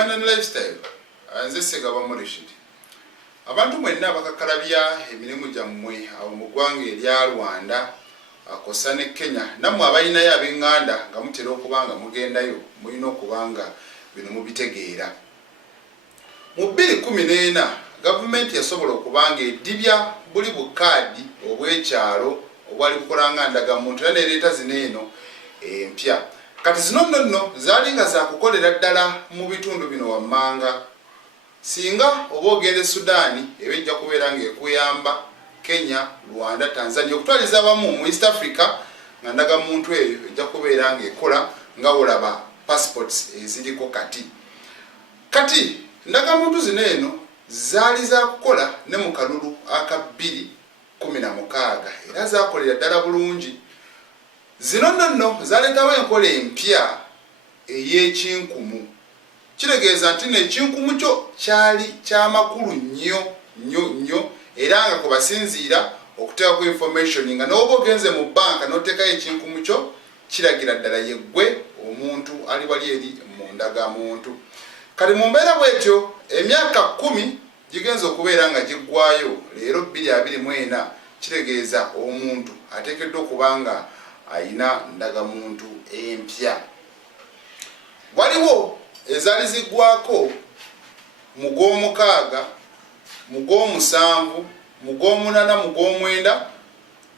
Ugandan lifestyle nze Segaba Rashid. Abantu mwenna abakakalabya emirimu gyammwe awo mu ggwanga erya Rwanda akosa ne Kenya nammwe abalinayo ab'eŋŋanda nga mutera okubanga mugendayo mulina okubanga bino mubitegeera. Mu 2014 gavumenti yasobola okubanga edibya buli bukaadi obw'ekyalo obwali bukolanga ndagamuntu era nereeta zino eno empya. Kati zino nno zaali nga zakukolera ddala mu bitundu bino wammanga. Singa oba ogende Sudaani ebijja kubeera ng'ekuyamba Kenya, Rwanda, Tanzania okutwaliza abamu mu East Africa nga ndagamuntu eyo ejja kubeera ng'ekola nga olaba passports eziriko kati. Kati ndagamuntu zino eno zaali za kukola ne mu kalulu aka 2016 era zakolera ddala bulungi. Zino nno zaleetawo enkola empya ey'ekinkumu. Kitegeeza nti n'ekinkumu kyo kyali ky'amakulu nnyo era nga kubasinziira okuteekako information nga n'oba ogenze mu banka n'oteekayo ekinkumu kyo kiragira ddala yeggwe omuntu ali wali eri mu ndagamuntu. Kati mu mbeera bwetyo emyaka 10 gigenza okubeera nga giggwayo leero 2024 kitegeeza omuntu ateekeddwa okubanga ayina ndagamuntu empya. Waliwo ezaali ziggwako mu gw'omukaaga, mu gw'omusanvu, mu gw'omunana, mu gw'omwenda,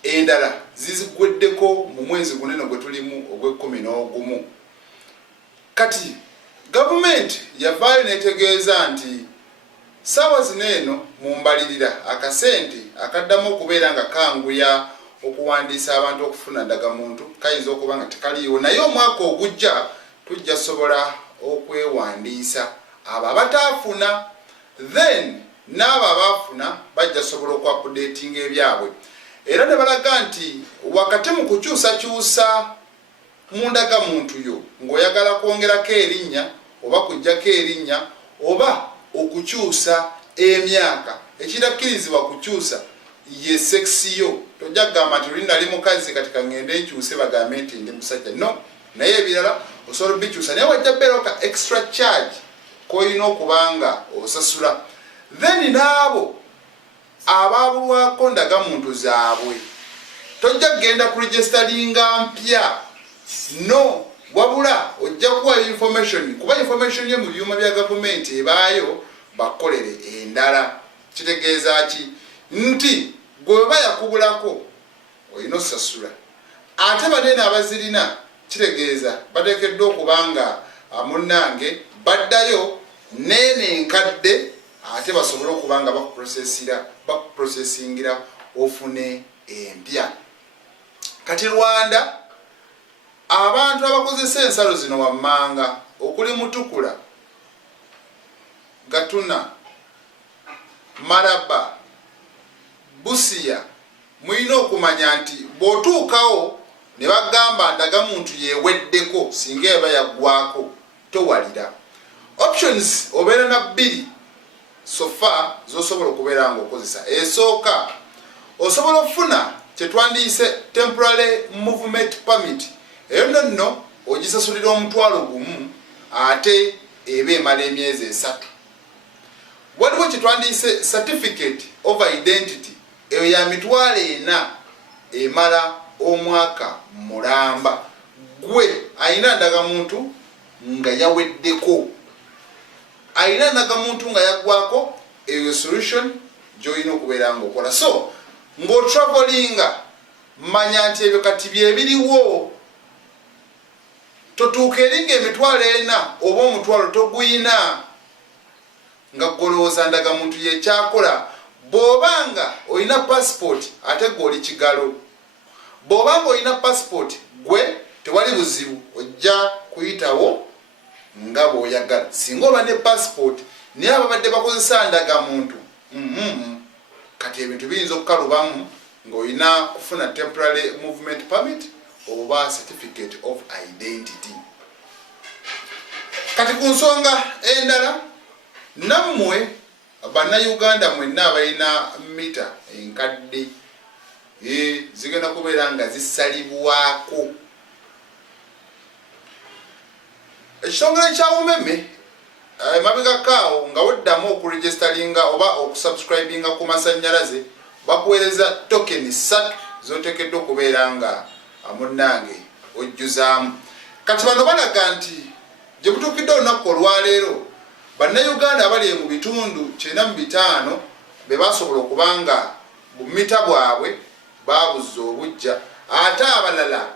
endala zizigweddeko mu mwezi gunene gwe tulimu ogw'e11. Kati gavumenti yavaayo netegeeza nti ssaawa zino eno mu mbalirira akasente akaddamu okubeera nga kanguya okuwandiisa abantu okufuna ndagamuntu kayinza okuba nga tekaliiwo, naye omwaka ogujja tujja sobola okwewandiisa abo abataafuna, then n'abo abaafuna bajja sobola okuupdatinga ebyabwe. Era ne balaga nti wakati mu kukyusakyusa mu ndagamuntu yo ng'oyagala kwongerako erinnya oba kuggyako erinnya oba okukyusa emyaka, ekirakkirizibwa kukyusa ye seksi yo. Tojja kugamba nti luli nali mukazi kati kangende nkyuse bagambe nti ndi musajja, no. Naye ebirala osobola bikyusa naye wajja beerawo ka extra charge koyina okubanga osasula. Then n'abo abaabulwako ndagamuntu zaabwe tojja kugenda ku registeringa mpya, no, wabula ojja kuwa information kuba information ye mu byuma bya gavumenti ebaayo bakolere endala. Kitegeeza ki nti gwe bayakubulako olina osasula ate banene abazirina kitegeeza bateekeddwa okubanga munnange baddayo nene nkadde ate basobole okubanga bakuprocesingira ofune empya. Kati Rwanda abantu abakozesa ensalo zino wammanga okuli Mutukula, Gatuna, Maraba, Busia, mulina okumanya nti bw'otuukawo ne bagamba ndagamuntu yeeweddeko singa eba yaggwako towalira. Options obeera na 2 so far z'osobola okubeera ng'okozesa. Esooka osobola okufuna kye twandiise temporary movement permit. Eyo nno ogisasulira $1,000 ate eba emala emyezi 3. Waliwo kye twandiise certificate of identity, eyo ya $4,000 emala omwaka mulamba. Gwe ayina ndagamuntu nga yaweddeko, ayina ndagamuntu nga yaggwako, eyo solution gy'olina okubeera ng'okola. So ng'otravelinga manya nti ebyo kati byebiriwo. Totuuka eri nga $4,000 oba $1,000 toguyina nga golowooza ndagamuntu yekyakola. Bw'obanga olina passport ate gw'oli kigalo. Bw'obanga olina passport gwe tewali buzibu, ojja kuyitawo nga bw'oyagala. Singa oba ne passport naye ababadde bakozesa ndagamuntu kati ebintu biyinza okukalubamu ng'olina kufuna temporary movement permit oba certificate of identity. Kati ku nsonga endala, nammwe bannayuganda mwenna abalina mita enkadde zigenda kubeera nga zisalibwako. Ekitongole kya Umeme mabegakaawo nga weddamu okuregisteringa oba okusubscribinga ku masannyalaze bakuweereza token 3 zoteekeddwa okubeera nga munnange ojjuzaamu. Kati bano balaga nti gye butuukidde olunaku olwaleero bannayuganda abali mu bitundu 95 be basobola okuba nga bumita bwabwe baabuzza obujja, ate abalala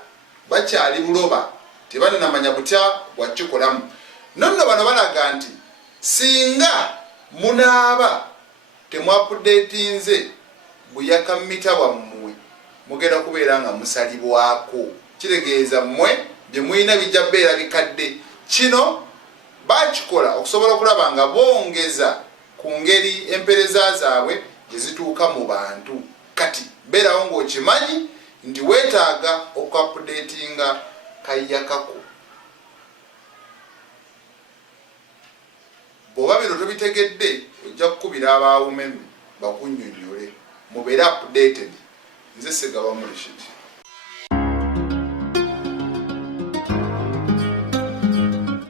bakyali buloba tebanamanya butya bwakikolamu. Nonno bano balaga nti singa munaaba temwapudeetinze buyaka mita bwammwe mugenda kubeera nga musalibwako. Kitegeeza mmwe bye mulina bijja beera bikadde. Kino bakikola okusobola okulaba nga bongeza ku ngeri empereza zaabwe gye zituuka mu bantu. Kati beerawo ng'okimanyi nti weetaaga okuapudeetinga kayiyakako. Bw'oba bino tobitegedde ojja kukubira abaawumeme bakunnyonnyole mubeere updated. Nze Ssegabamu Rashid.